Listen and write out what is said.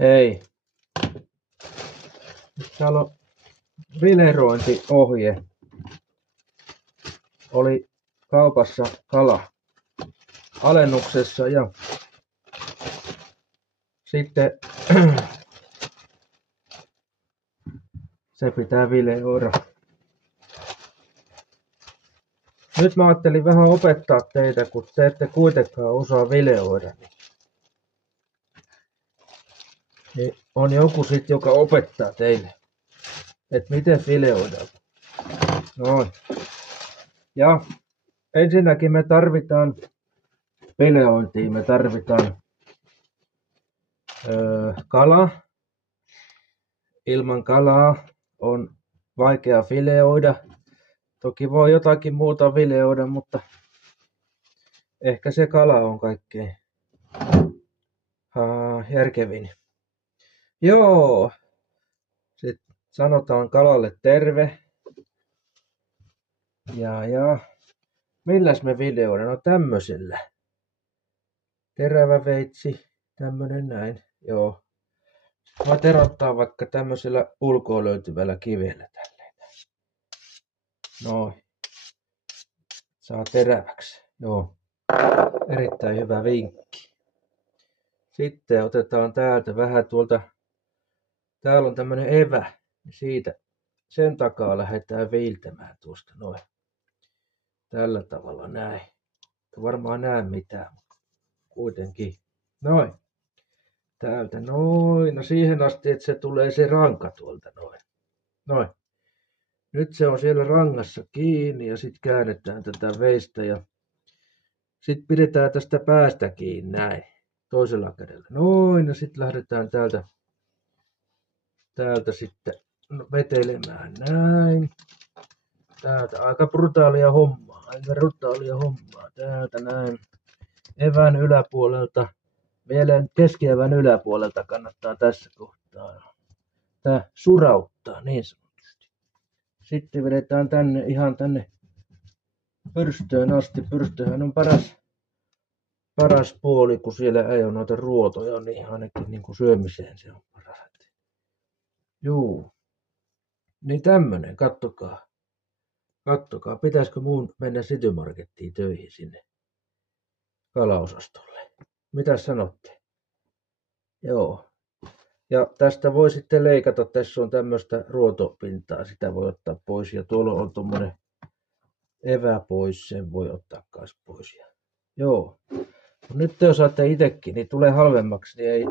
Hei, täällä on vilerointiohje. Oli kaupassa kala alennuksessa ja sitten se pitää vileoida. Nyt mä ajattelin vähän opettaa teitä, kun te ette kuitenkaan osaa vileoida. Niin on joku sit, joka opettaa teille, että miten vileoidaan. Noin. Ja ensinnäkin me tarvitaan vileointiin, me tarvitaan kala. Ilman kalaa on vaikea vileoida. Toki voi jotakin muuta vileoida, mutta ehkä se kala on kaikkein järkevin. Joo. Sitten sanotaan kalalle terve. Ja milläs me vileoidaan? No tämmöisellä. Terävä veitsi, tämmönen näin. Joo. Voi terottaa vaikka tämmöisellä ulkoa löytyvällä kivellä tälleen. Noin. Saa teräväksi. Joo. Erittäin hyvä vinkki. Sitten otetaan täältä vähän tuolta. Täällä on tämmönen evä. Siitä sen takaa lähdetään viiltämään tuosta noin. Tällä tavalla näin. Varmaan näe mitään, mutta kuitenkin. Noin. Täältä noin. No siihen asti, että se tulee se ranka tuolta noin. Noin. Nyt se on siellä rangassa kiinni ja sitten käännetään tätä veistä ja sitten pidetään tästä päästä kiinni näin. Toisella kädellä. Noin ja sitten lähdetään täältä sitten vetelemään näin. Täältä aika brutaalia hommaa. Täältä näin. Evän yläpuolelta. Vielä keskievän yläpuolelta kannattaa tässä kohtaa. Tää surauttaa niin sanotusti. Sitten vedetään tänne ihan tänne pyrstöön asti. Pyrstöhän on paras puoli, kun siellä ei ole noita ruotoja, niin ainakin niin kuin syömiseen se on paras. Juu. Niin tämmönen, kattokaa. Kattokaa, pitäisikö muun mennä Citymarkettiin töihin sinne kalaosastolle? Mitä sanotte? Joo. Ja tästä voi sitten leikata, tässä on tämmöistä ruotopintaa, sitä voi ottaa pois. Ja tuolla on tommonen evä pois, sen voi ottaa kans pois. Joo. Nyt te osaatte itekin, niin tulee halvemmaksi, niin ei